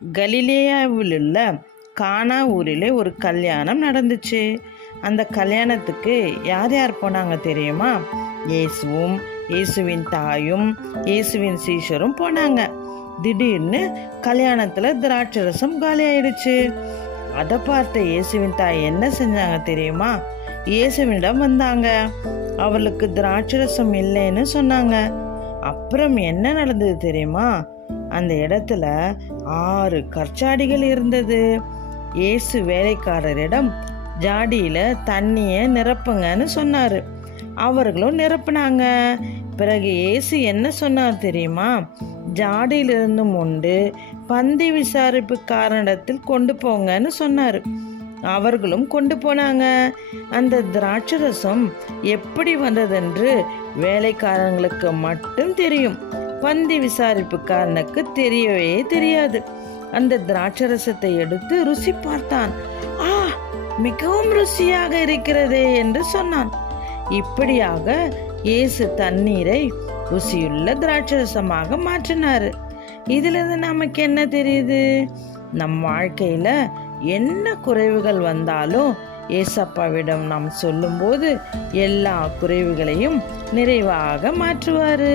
கலிலேயாவில் உள்ள கானா ஊரிலே ஒரு கல்யாணம் நடந்துச்சு. அந்த கல்யாணத்துக்கு யார் யார் போனாங்க தெரியுமா? இயேசுவும் இயேசுவின் தாயும் இயேசுவின் சீஷரும் போனாங்க. திடீர்னு கல்யாணத்துல திராட்சை ரசம் காலி ஆயிடுச்சு. அதை பார்த்த இயேசுவின் தாய் என்ன செஞ்சாங்க தெரியுமா? இயேசுவினிடம் வந்தாங்க. அவளுக்கு திராட்சை ரசம் இல்லைன்னு சொன்னாங்க. அப்புறம் என்ன நடந்தது தெரியுமா? அந்த இடத்துல 6 கற்சாடிகள் இருந்தது. இயேசு வேலைக்காரரிடம் ஜாடியில தண்ணிய நிரப்புங்கன்னு சொன்னாரு. அவர்களும் நிரப்புனாங்க. பிறகு இயேசு என்ன சொன்னார் தெரியுமா? ஜாடியிலிருந்து மொண்டு பந்தி விசாரிப்புக்காரனிடத்தில் கொண்டு போங்கன்னு சொன்னாரு. அவர்களும் கொண்டு போனாங்க. அந்த திராட்சை ரசம் எப்படி வந்ததென்று வேலைக்காரங்களுக்கு மட்டும் தெரியும். பந்தி விசாரிப்புக்காரனுக்கு தெரியவே தெரியாது. அந்த திராட்சை ரசத்தை எடுத்து ருசி பார்த்தான். ஆ, மிகவும் ருசியாக இருக்கிறதே என்று சொன்னான். இப்படியாக இயேசு தண்ணீரை ருசியுள்ள திராட்சை ரசமாக மாற்றினாரு. இதிலிருந்து நமக்கு என்ன தெரியுது? நம் வாழ்க்கையில என்ன குறைவுகள் வந்தாலும் ஏசப்பாவிடம் நாம் சொல்லும்போது எல்லா குறைவுகளையும் நிறைவாக மாற்றுவாரு.